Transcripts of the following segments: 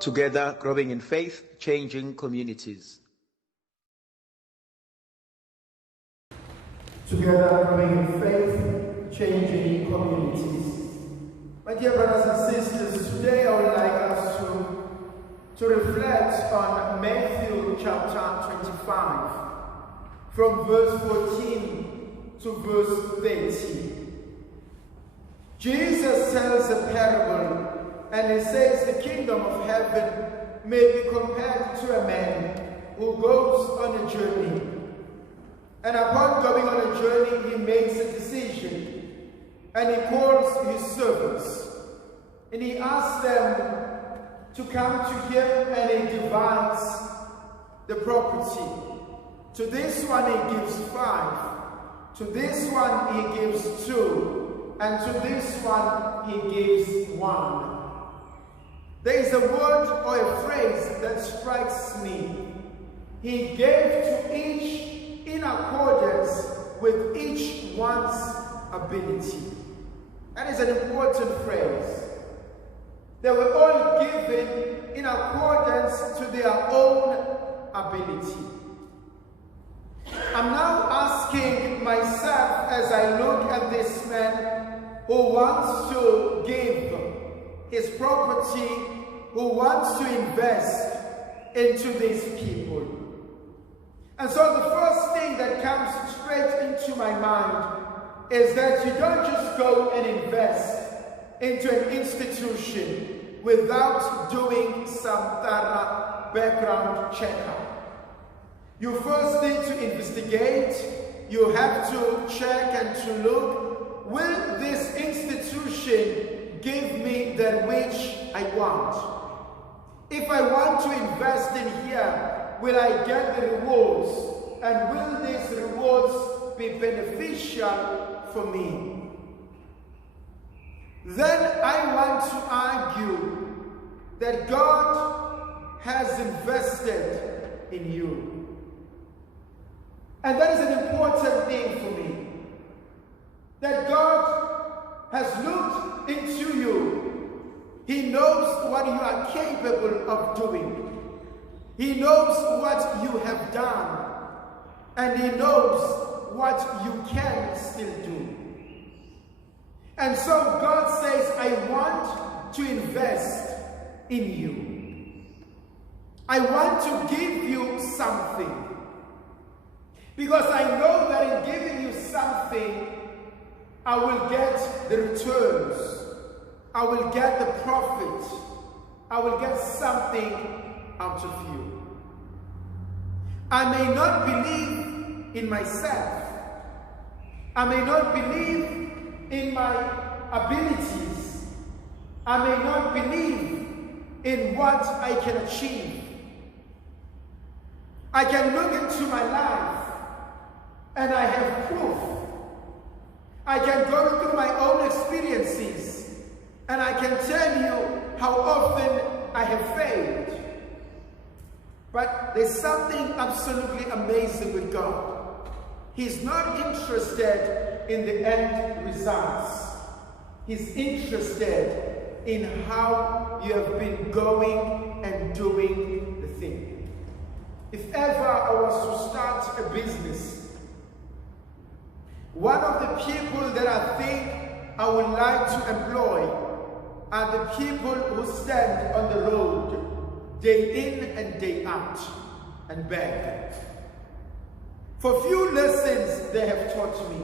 Together, growing in faith, changing communities. Together, growing in faith, changing communities. My dear brothers and sisters, today I would like us to reflect on Matthew chapter 25, from verse 14 to verse 30. Jesus tells a parable, and he says the kingdom of heaven may be compared to a man who goes on a journey. And upon going on a journey, he makes a decision, and he calls his servants, and he asks them to come to him, and he divides the property. To this one he gives 5, to this one he gives 2, and to this one he gives 1. There is a word or a phrase that strikes me. He gave to each in accordance with each one's ability. That is an important phrase. They were all given in accordance to their own ability. I'm now asking myself as I look at this man who wants to give his property, who wants to invest into these people. And so the first thing that comes straight into my mind is that you don't just go and invest into an institution without doing some thorough background checkup. You first need to investigate. You have to check and to look, will this institution give me that which I want? If I want to invest in here, will I get the rewards? And will these rewards be beneficial for me? Then I want to argue that God has invested in you. And that is an important thing for me. That God has looked into you. He knows what you are capable of doing. He knows what you have done. And he knows what you can still do. And so God says, I want to invest in you. I want to give you something. Because I know that in giving you something, I will get the returns. I will get the profit. I will get something out of you. I may not believe in myself. I may not believe in my abilities. I may not believe in what I can achieve. I can look into my life and I have proof. I can go through my own experiences and I can tell you how often I have failed. But there's something absolutely amazing with God. He's not interested in the end results. He's interested in how you have been going and doing the thing. If ever I was to start a business, one of the people that I think I would like to employ are the people who stand on the road day in and day out and beg. For few lessons they have taught me: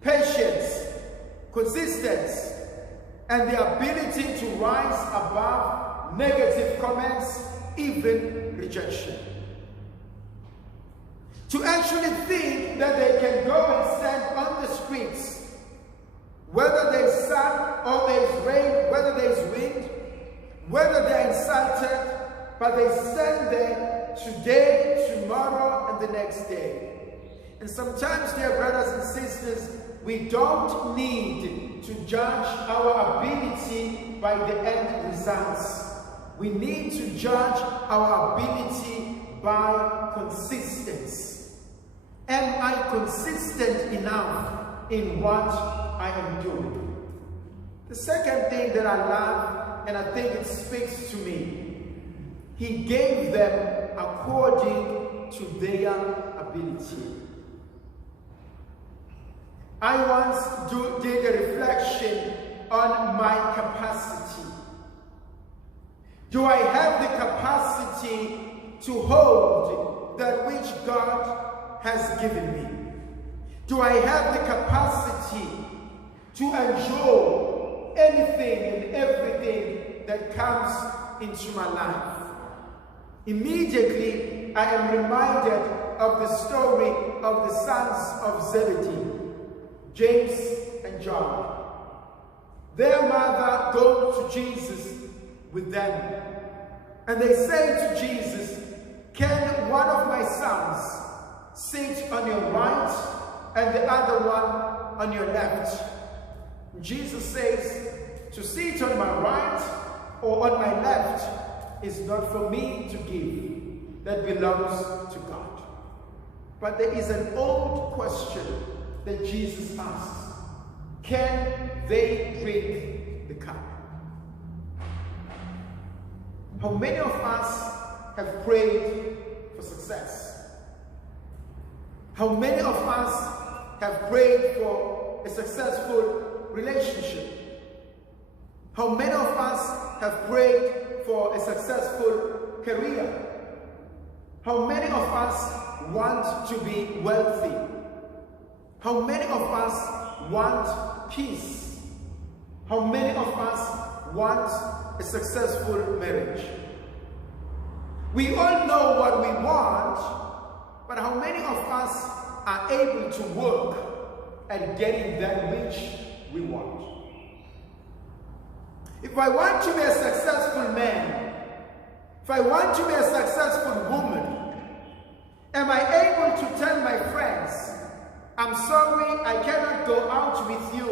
patience, consistency, and the ability to rise above negative comments, even rejection. To actually think that they can go and stand on the streets, whether there's sun or there's rain, whether there's wind, whether they're insulted, but they stand there today, tomorrow, and the next day. And sometimes, dear brothers and sisters, we don't need to judge our ability by the end results. We need to judge our ability by consistency. Am I consistent enough in what I am doing? The second thing that I love and I think it speaks to me. He gave them according to their ability. I once did a reflection on my capacity. Do I have the capacity to hold that which God has given me? Do I have the capacity to enjoy anything and everything that comes into my life? Immediately, I am reminded of the story of the sons of Zebedee, James and John. Their mother goes to Jesus with them, and they say to Jesus, "Can one of my sons sit on your right and the other one on your left?" And Jesus says, "To sit on my right or on my left is not for me to give. That belongs to God." But there is an old question that Jesus asks: can they drink the cup? How many of us have prayed for success? How many of us have prayed for a successful relationship? How many of us have prayed for a successful career? How many of us want to be wealthy? How many of us want peace? How many of us want a successful marriage? We all know what we want, but how many of us are able to work at getting that which we want? If I want to be a successful man, if I want to be a successful woman, am I able to tell my friends, "I'm sorry, I cannot go out with you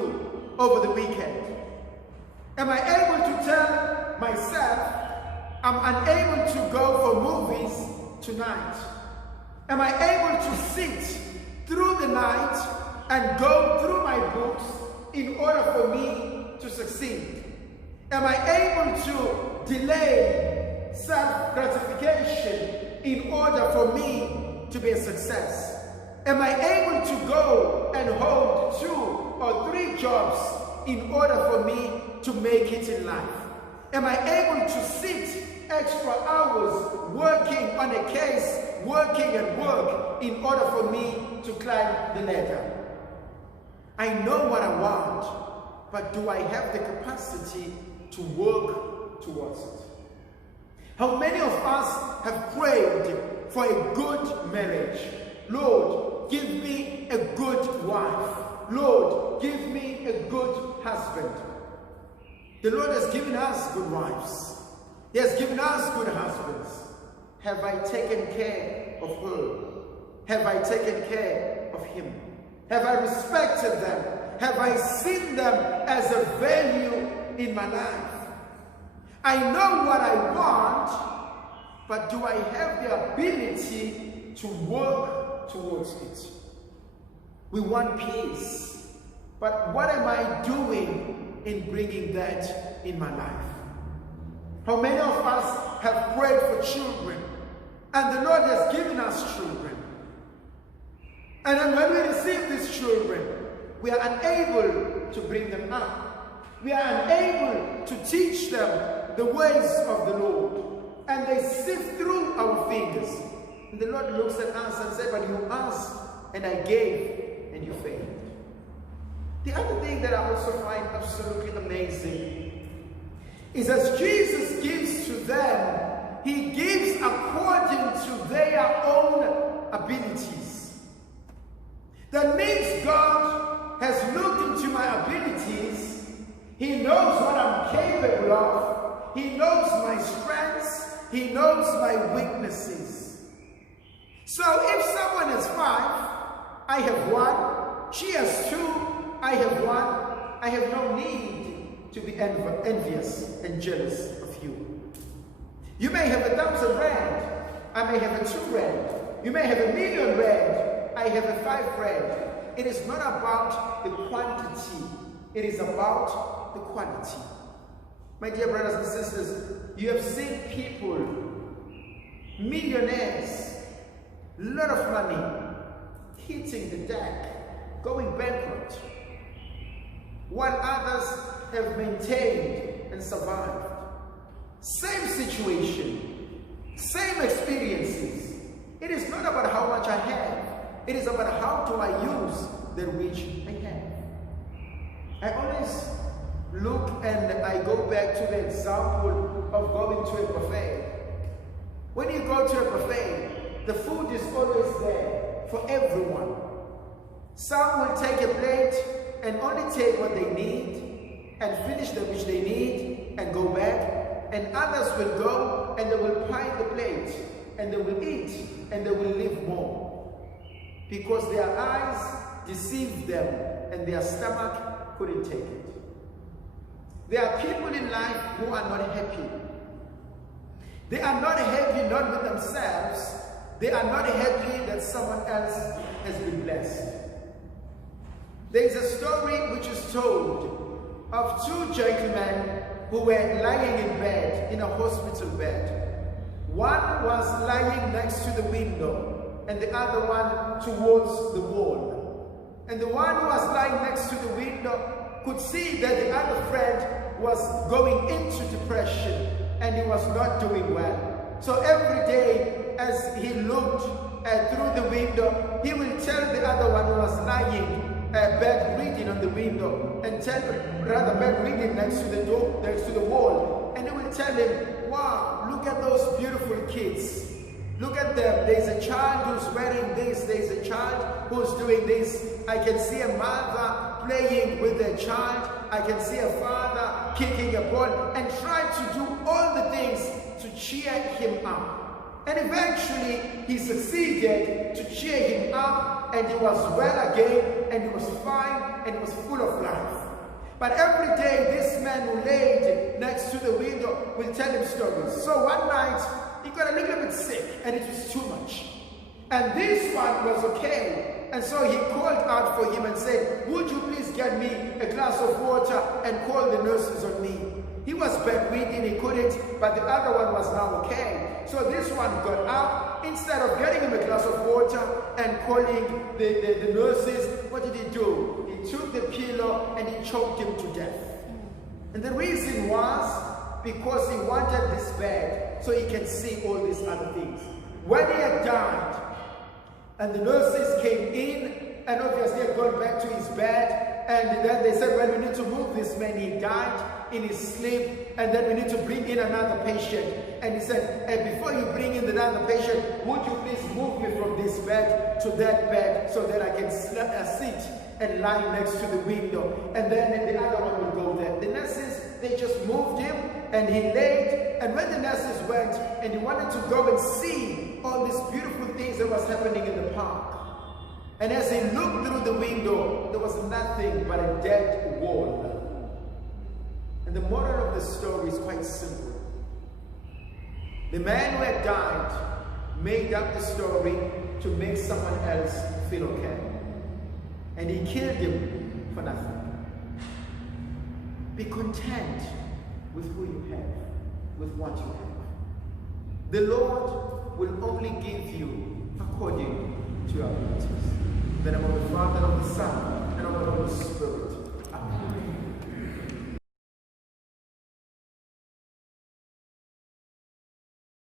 over the weekend"? Am I able to tell myself, "I'm unable to go for movies tonight"? Am I able to sit through the night and go through my books in order for me to succeed? Am I able to delay self-gratification in order for me to be a success? Am I able to go and hold 2 or 3 jobs in order for me to make it in life? Am I able to sit extra hours working on a case, working and work in order for me to climb the ladder? I know what I want, but do I have the capacity to work towards it? How many of us have prayed for a good marriage? "Lord, give me a good wife. Lord, give me a good husband." The Lord has given us good wives. He has given us good husbands. Have I taken care of her? Have I taken care of him? Have I respected them? Have I seen them as a value in my life? I know what I want, but do I have the ability to work towards it? We want peace, but what am I doing in bringing that in my life? How many of us have prayed for children, and the Lord has given us children, and then when we receive these children, we are unable to bring them up. We are unable to teach them the ways of the Lord, and they sift through our fingers. And the Lord looks at us and says, "But you asked, and I gave, and you failed." The other thing that I also find absolutely amazing is as Jesus gives to them, he gives according to their own abilities. That means God has looked into my abilities. He knows what I'm capable of. He knows my strengths. He knows my weaknesses. So if someone has 5, I have 1. She has 2, I have 1. I have no need to be envious and jealous of you. You may have 1,000 rand. I may have 2 rand. You may have 1,000,000 rand. I have 5 rand. It is not about the quantity. It is about the quality. My dear brothers and sisters, you have seen people, millionaires, lot of money, hitting the deck, going bankrupt, while others have maintained and survived. Same situation, same experiences. It is not about how much I have. It is about how do I use that which I have. I always look and I go back to the example of going to a buffet. When you go to a buffet, the food is always there for everyone. Some will take a plate and only take what they need and finish that which they need and go back. And others will go and they will pile the plate and they will eat and they will leave more. Because their eyes deceived them and their stomach couldn't take it. There are people in life who are not happy. They are not happy not with themselves. They are not happy that someone else has been blessed. There is a story which is told of two gentlemen who were lying in bed, in a hospital bed. One was lying next to the window and the other one towards the wall. And the one who was lying next to the window could see that the other friend was going into depression and he was not doing well. So every day as he looked through the window, he will tell the other one who was lying bed reading on the window and tell bed reading next to the door, next to the wall, and he will tell him, wow, look at those beautiful kids. Look at them. There's a child who's wearing this. There's a child who's doing this. I can see a mother playing with their child. I can see a father kicking a ball and trying to do all the things to cheer him up. And eventually he succeeded to cheer him up, and he was well again, and he was fine, and he was full of life. But every day this man who laid next to the window will tell him stories. So one night he got a little bit sick and it was too much. And this one was okay. And so he called out for him and said, would you please get me a glass of water and call the nurses on me? He was bedridden, he couldn't, but the other one was now okay. So this one got up. Instead of getting him a glass of water and calling the nurses, what did he do? He took the pillow and he choked him to death. And the reason was because he wanted this bed so he can see all these other things. When he had died, and the nurses came in, and obviously had gone back to his bed, and then they said, well, we need to move this man. He died in his sleep, and then we need to bring in another patient. And he said, before you bring in another patient, would you please move me from this bed to that bed so that I can sit and lie next to the window, and then the other one will go there. The nurses, they just moved him, and he laid, and when the nurses went, and he wanted to go and see all these beautiful things that was happening in the park. And as he looked through the window, there was nothing but a dead wall. And the moral of the story is quite simple. The man who had died made up the story to make someone else feel okay. And he killed him for nothing. Be content with who you have, with what you have. The Lord will only give you according to your abilities. In the name of the Father, and of the Son, and of the Holy Spirit.